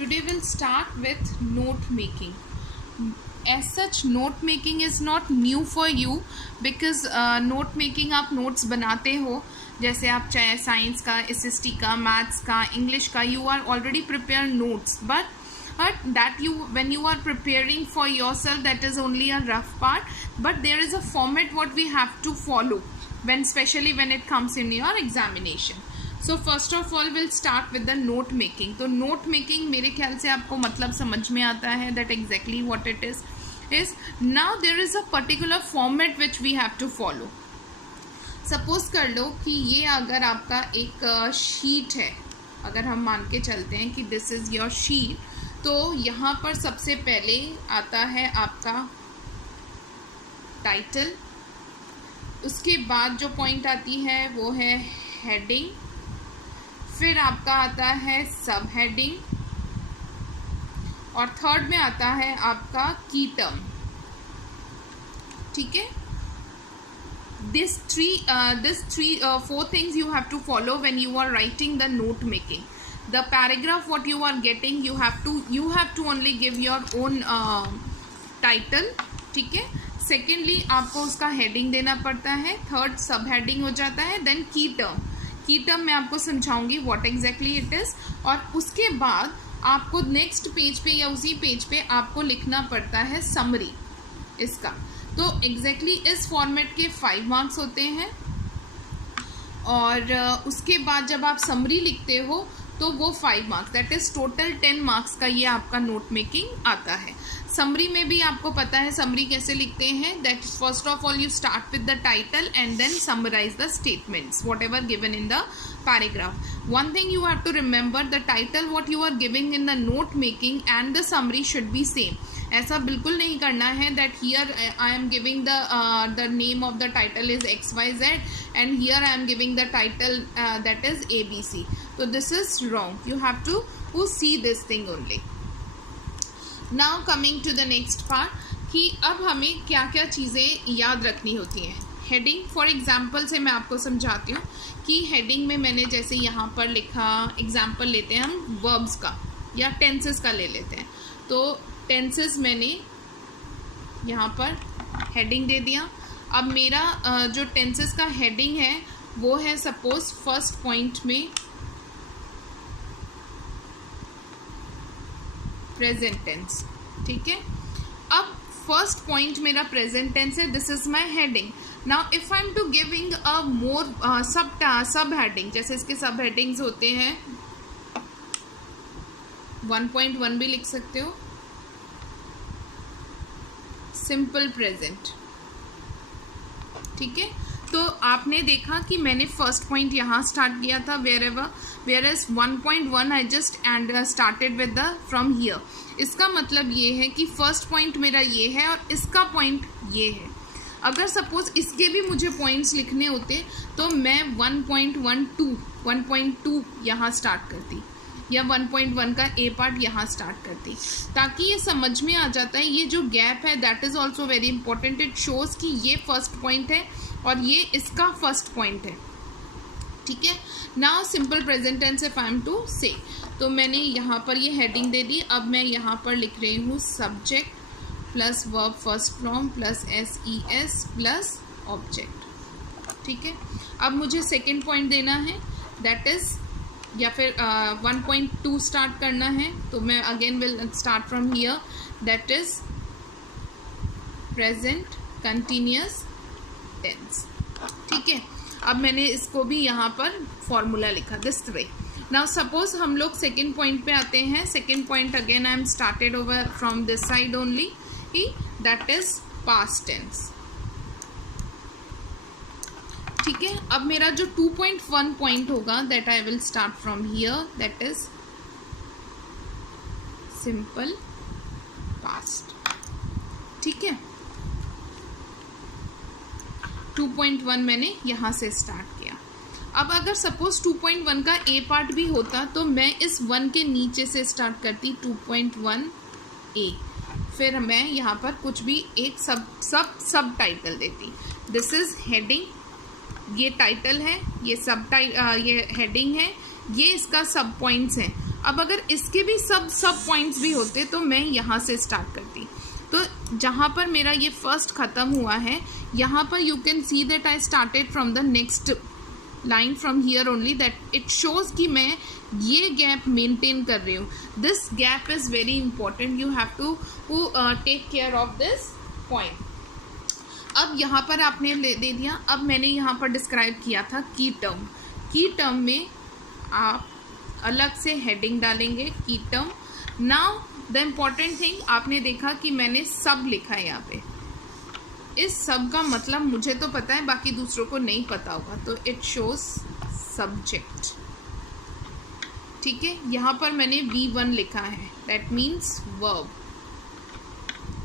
Today we'll start with note making. As such, note making is not new for you because note making आप notes बनाते हो, जैसे आप चाहे science का, एसएसटी का, मैथ्स का, इंग्लिश का, you are already prepare notes, but that you when you are preparing for yourself, that is only a rough part, but there is a format what we have to follow when especially when it comes in your examination. So first of all we'll start with the note making. तो note making मेरे ख्याल से आपको मतलब समझ में आता है that exactly what it is now there is a particular format which we have to follow. Suppose कर लो कि ये अगर आपका एक शीट है, अगर हम मान के चलते हैं कि दिस इज़ योर शीट, तो यहाँ पर सबसे पहले आता है आपका टाइटल, उसके बाद जो पॉइंट आती है वो है हेडिंग, फिर आपका आता है सब हेडिंग, और थर्ड में आता है आपका की टर्म. ठीक है, this three four things you have to follow when you are writing the note making. The paragraph what you are getting, you have to only give your own title. ठीक है, secondly आपको उसका heading देना पड़ता है, third सब heading हो जाता है, देन की टर्म मैं आपको समझाऊंगी व्हाट एग्जैक्टली इट इज़, और उसके बाद आपको नेक्स्ट पेज पे या उसी पेज पे आपको लिखना पड़ता है समरी इसका. तो एग्जैक्टली इस फॉर्मेट के 5 मार्क्स होते हैं, और उसके बाद जब आप समरी लिखते हो तो वो 5 marks, that is total 10 marks का ये आपका नोट मेकिंग आता है. समरी में भी आपको पता है समरी कैसे लिखते हैं, that first of all you start with the title and then summarise the statements whatever given in the paragraph. One thing you have to remember, the title what you are giving in the note making and the summary should be same. ऐसा बिल्कुल नहीं करना है that here I am giving the name of the title is XYZ and here I am giving the title that is ABC. So this is wrong. You have to see this thing only. Now coming to the next part कि अब हमें क्या क्या चीज़ें याद रखनी होती हैं. हेडिंग फॉर एग्जाम्पल से मैं आपको समझाती हूँ कि हेडिंग में मैंने जैसे यहाँ पर लिखा, एग्जाम्पल लेते हैं हम वर्ब्स का या टेंसेस का ले लेते हैं, तो टेंसेस मैंने यहाँ पर हेडिंग दे दिया. अब मेरा जो टेंसेस का हेडिंग है वो है सपोज फर्स्ट पॉइंट में प्रेजेंट टेंस. ठीक है, अब फर्स्ट पॉइंट मेरा प्रेजेंट टेंस है, this is my heading. Now if I am to giving a more sub heading, जैसे इसके सब हेडिंग्स होते हैं 1.1 भी लिख सकते हो, सिंपल प्रेजेंट. ठीक है, तो आपने देखा कि मैंने फर्स्ट पॉइंट यहाँ स्टार्ट किया था, whereas 1.1 I just and started with the from here. इसका मतलब ये है कि फर्स्ट पॉइंट मेरा ये है और इसका पॉइंट ये है. अगर सपोज इसके भी मुझे पॉइंट्स लिखने होते तो मैं 1.2 यहाँ स्टार्ट करती, या 1.1 का ए पार्ट यहाँ स्टार्ट करती, ताकि ये समझ में आ जाता है. ये जो गैप है that is also very important. It shows कि ये फर्स्ट पॉइंट है और ये इसका फर्स्ट पॉइंट है. ठीक है, now simple present tense if I am to say, तो मैंने यहाँ पर ये हेडिंग दे दी. अब मैं यहाँ पर लिख रही हूँ subject plus verb first form plus SES plus object. ठीक है, अब मुझे सेकेंड पॉइंट देना है, दैट इज़ या फिर 1.2 स्टार्ट करना है, तो मैं again will start from here, that is present continuous tense. ठीक है, अब मैंने इसको भी यहाँ पर फॉर्मूला लिखा दिस वे. नाउ सपोज हम लोग सेकेंड पॉइंट पे आते हैं. Second point again I am started over from this side only, that is past tense. ठीक है, अब मेरा जो 2.1 पॉइंट होगा that I will start from here, that is simple past. ठीक है, 2.1 मैंने यहाँ से स्टार्ट किया. अब अगर सपोज 2.1 का ए पार्ट भी होता तो मैं इस 1 के नीचे से स्टार्ट करती 2.1A, फिर मैं यहाँ पर कुछ भी एक सब टाइटल देती. दिस इज हेडिंग, ये टाइटल है, ये ये हेडिंग है, ये इसका सब पॉइंट्स हैं. अब अगर इसके भी सब पॉइंट्स भी होते तो मैं यहाँ से स्टार्ट करती। तो जहाँ पर मेरा ये फर्स्ट ख़त्म हुआ है, यहाँ पर you can see that I started from the next line from here only, that it shows कि मैं ये गैप मेंटेन कर रही हूँ. This gap is very important, you have to take care of this point. अब यहाँ पर आपने दे दिया. अब मैंने यहाँ पर डिस्क्राइब किया था की टर्म. की टर्म में आप अलग से हेडिंग डालेंगे, की term. Now the important thing, आपने देखा कि मैंने सब लिखा है यहाँ पे. इस सब का मतलब मुझे तो पता है, बाकी दूसरों को नहीं पता होगा. तो इट शोज सब्जेक्ट. ठीक है, यहाँ पर मैंने V1 लिखा है, दैट मीन्स वर्ब.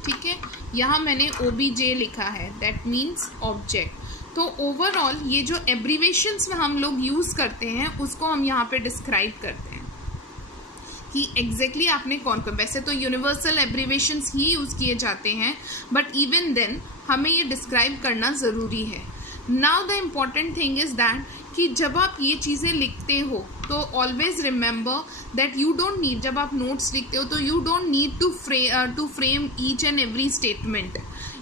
ठीक है, यहाँ मैंने OBJ लिखा है, दैट मीन्स ऑब्जेक्ट. तो ओवरऑल ये जो एब्रीवेशंस में हम लोग यूज़ करते हैं उसको हम यहाँ पे डिस्क्राइब करते हैं कि एग्जैक्टली आपने कौन कौन. वैसे तो यूनिवर्सल एब्रीवेशंस ही यूज़ किए जाते हैं, बट इवन देन हमें ये डिस्क्राइब करना ज़रूरी है. Now the important thing is that कि जब आप ये चीज़ें लिखते हो तो always remember that you don't need, जब आप नोट्स लिखते हो तो you don't need to frame each and every statement.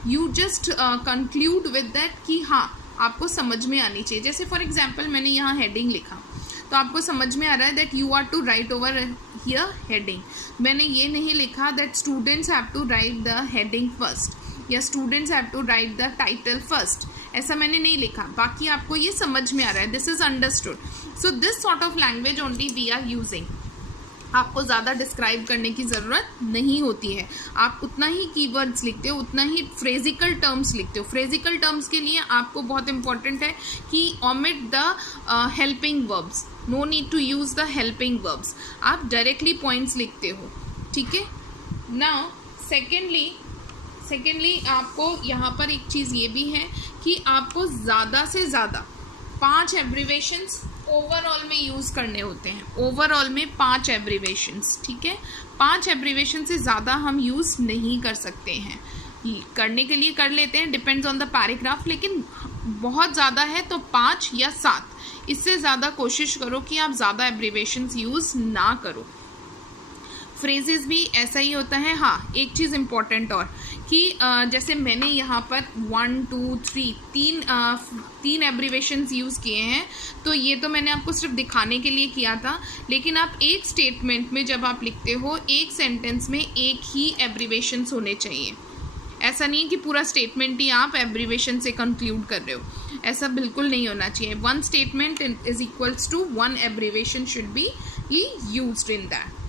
You just conclude with that कि हाँ आपको समझ में आनी चाहिए. जैसे फॉर एग्जाम्पल मैंने यहाँ हेडिंग लिखा तो आपको समझ में आ रहा है that you are to write over here heading. मैंने ये नहीं लिखा that students have to write the heading first या students have to write the title first. ऐसा मैंने नहीं लिखा. बाकी आपको ये समझ में आ रहा है, this is understood. So this sort of language only we are using. आपको ज़्यादा डिस्क्राइब करने की ज़रूरत नहीं होती है. आप उतना ही कीवर्ड्स लिखते हो, उतना ही फ्रेजिकल टर्म्स लिखते हो. फ्रेजिकल टर्म्स के लिए आपको बहुत इंपॉर्टेंट है कि omit the helping verbs. No need to use the helping verbs. आप डायरेक्टली पॉइंट्स लिखते हो. ठीक है. नाउ सेकेंडली आपको यहाँ पर एक चीज़ ये भी है कि आपको ज़्यादा से ज़्यादा 5 एब्रीवेशंस ओवरऑल में यूज़ करने होते हैं. ओवरऑल में 5 एब्रीवेशंस. ठीक है, 5 एब्रीवेशन से ज़्यादा हम यूज़ नहीं कर सकते हैं. करने के लिए कर लेते हैं, डिपेंड्स ऑन द पैराग्राफ, लेकिन बहुत ज़्यादा है तो 5 या 7. इससे ज़्यादा कोशिश करो कि आप ज़्यादा एब्रीवेशंस यूज़ ना करो. फ्रेजेस भी ऐसा ही होता है. हाँ, एक चीज़ इम्पॉर्टेंट और कि जैसे मैंने यहाँ पर 1 2 3 तीन एब्रीवेशंस यूज़ किए हैं, तो ये तो मैंने आपको सिर्फ दिखाने के लिए किया था. लेकिन आप एक स्टेटमेंट में जब आप लिखते हो, एक सेंटेंस में एक ही एब्रीवेशंस होने चाहिए. ऐसा नहीं है कि पूरा स्टेटमेंट ही आप एब्रीवेशन से कंक्लूड कर रहे हो. ऐसा बिल्कुल नहीं होना चाहिए. 1 statement is equals to 1 abbreviation should be used in that.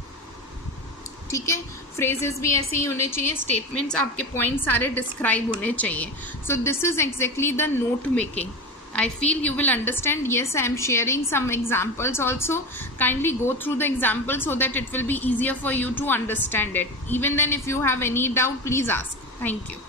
ठीक है, फ्रेजेस भी ऐसे ही होने चाहिए. स्टेटमेंट्स, आपके पॉइंट सारे डिस्क्राइब होने चाहिए. So this is exactly the note making. I feel you will understand. Yes, I am sharing some examples also. Kindly go through the examples so that it will be easier for you to understand it. Even then, if you have any doubt, please ask. Thank you.